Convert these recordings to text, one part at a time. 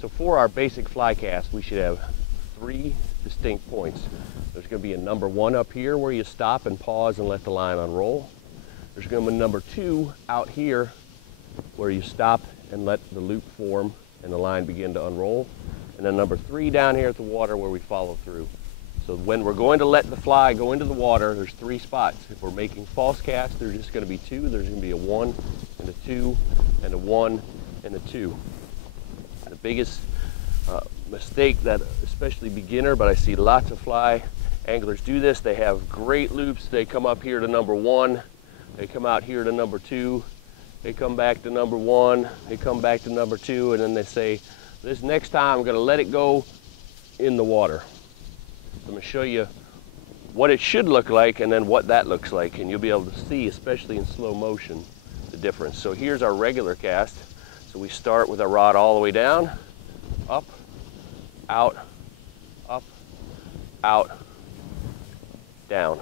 So for our basic fly cast, we should have 3 distinct points. There's going to be a number 1 up here where you stop and pause and let the line unroll. There's going to be number 2 out here where you stop and let the loop form and the line begin to unroll. And then number 3 down here at the water where we follow through. So when we're going to let the fly go into the water, there's 3 spots. If we're making false casts, there's just going to be 2. There's going to be a 1 and a 2 and a 1 and a 2. The biggest mistake that especially beginner, but I see lots of fly anglers do this, they have great loops. They come up here to number 1, they come out here to number 2, they come back to number 1, they come back to number 2, and then they say, this next time I'm going to let it go in the water. I'm going to show you what it should look like and then what that looks like, and you'll be able to see, especially in slow motion, the difference. So here's our regular cast. So we start with our rod all the way down, up, out, down.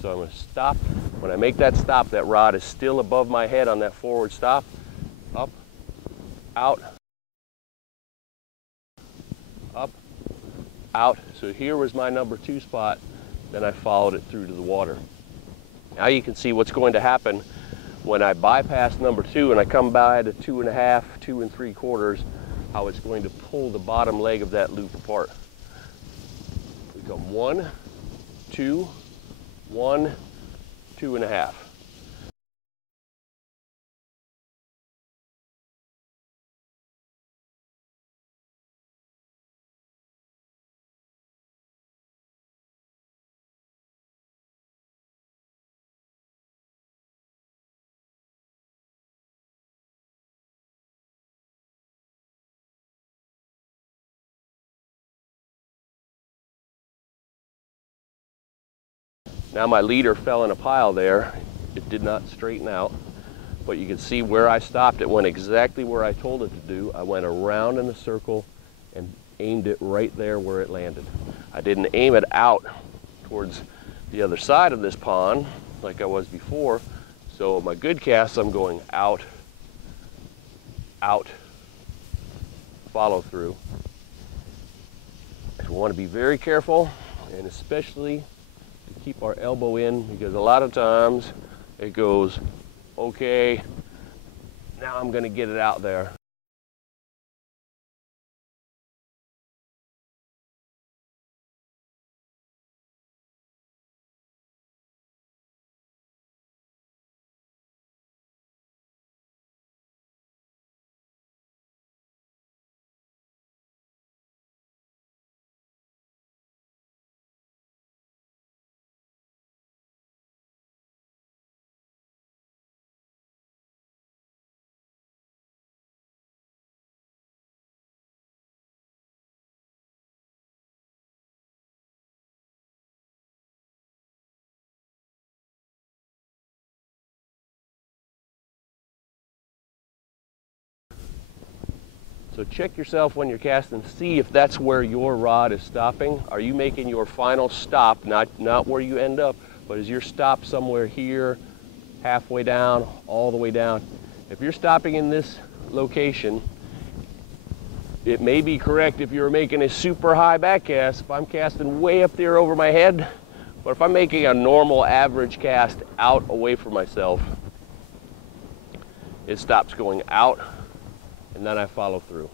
So I'm going to stop. When I make that stop, that rod is still above my head on that forward stop. Up, out, up, out. So here was my number 2 spot. Then I followed it through to the water. Now you can see what's going to happen when I bypass number 2 and I come by to 2 1/2, 2 3/4, how it's going to pull the bottom leg of that loop apart. We come 1, 2, 1, 2 1/2. Now my leader fell in a pile there. It did not straighten out, but you can see where I stopped. It went exactly where I told it to do. I went around in a circle and aimed it right there where it landed. I didn't aim it out towards the other side of this pond like I was before. So my good casts, I'm going out, out, follow through. We want to be very careful, and especially to keep our elbow in, because a lot of times it goes, okay, now I'm going to get it out there. So check yourself when you're casting, see if that's where your rod is stopping. Are you making your final stop, not where you end up, but is your stop somewhere here, halfway down, all the way down? If you're stopping in this location, it may be correct if you're making a super high back cast, if I'm casting way up there over my head, but if I'm making a normal average cast out away from myself, it stops going out, and then I follow through.